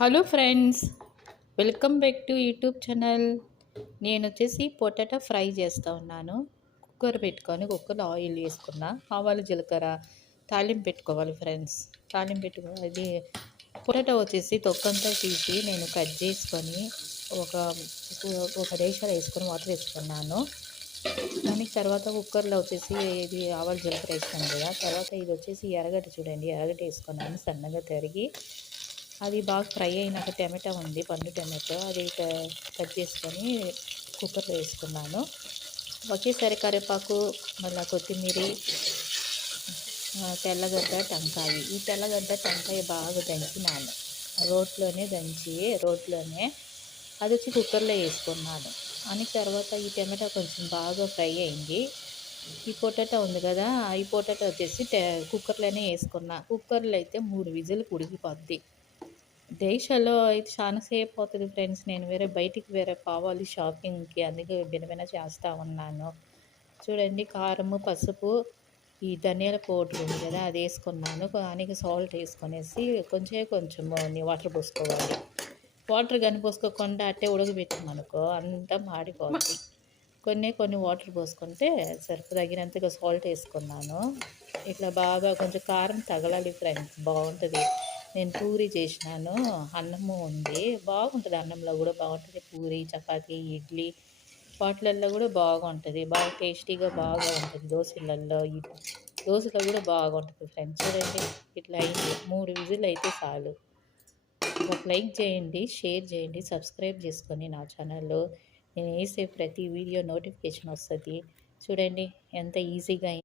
Hello friends, welcome back to YouTube channel. నేను వచ్చేసి potato fry చేస్తూ ఉన్నాను. కుక్కర్ పెట్టుకొని కుక్కర్లో ఆయిల్ వేసుకున్నా, ఆవాలు జీలకర్ర తాలింపు పెట్టుకోవాలి ఫ్రెండ్స్. తాలింపు పెట్టుకోవాలి. అది పొటాటో వచ్చేసి తొక్కంతా తీసి నేను కట్ చేసుకొని ఒక ఒక రేషాలు వేసుకొని వాటర్ వేసుకున్నాను. దానికి తర్వాత కుక్కర్లో వచ్చేసి ఇది ఆవాలు జీలకర్ర వేసుకున్నాను కదా. తర్వాత ఇది వచ్చేసి ఎర్రగడ్డ, చూడండి ఎర్రగడ్డ వేసుకున్నాను సన్నగా తరిగి. అది బాగా ఫ్రై అయినాక టమాటా ఉంది, పండు టమాటో, అది కట్ చేసుకొని కుక్కర్లో వేసుకున్నాను. ఒకేసారి కరివేపాకు, మళ్ళీ కొత్తిమీర, తెల్లగడ్డ, టెంకాయ. ఈ తెల్లగడ్డ టెంకాయ బాగా దంచినాను, రోట్లోనే అది వచ్చి కుక్కర్లో వేసుకున్నాను. అని తర్వాత ఈ టమాటా కొంచెం బాగా ఫ్రై అయింది. ఈ పొటాటో ఉంది కదా, ఈ పొటాటో వచ్చేసి కుక్కర్లోనే వేసుకున్నా. కుక్కర్లో అయితే 3 విజిల్ ఉడికిపోద్ది. దేశాల్లో అయితే చాలా సేపు అవుతుంది ఫ్రెండ్స్. నేను బయటికి పోవాలి షాపింగ్కి, అందుకే బినబిన చేస్తూ ఉన్నాను. చూడండి, కారము, పసుపు, ఈ ధనియాల పౌడర్ ఉంది కదా, అది వేసుకున్నాను. దానికి సాల్ట్ వేసుకొనేసి కొంచెం వాటర్ పోసుకోవాలి. వాటర్ కానీ పోసుకోకుండా అట్టే ఉడకబెట్టామనుకో అంతా మాడిపోతుంది. కొన్ని వాటర్ పోసుకుంటే తగినంతగా సాల్ట్ వేసుకున్నాను. ఇట్లా బాగా కొంచెం కారం తగలాలి ఫ్రెండ్స్, బాగుంటుంది. నేను పూరి చేసినాను, అన్నము ఉంది, బాగుంటుంది. అన్నంలో కూడా బాగుంటుంది. పూరి, చపాతీ, ఇడ్లీ వాటిలల్లో కూడా బాగుంటుంది, బాగా టేస్టీగా బాగా ఉంటుంది. దోశలో కూడా బాగుంటుంది ఫ్రెండ్స్. చూడండి, ఇట్లా అయింది. 3 విజిల్ అయితే చాలు. ఒక లైక్ చేయండి, షేర్ చేయండి, సబ్స్క్రైబ్ చేసుకొని నా ఛానల్లో నేను వేసే ప్రతి వీడియో నోటిఫికేషన్ వస్తుంది. చూడండి ఎంత ఈజీగా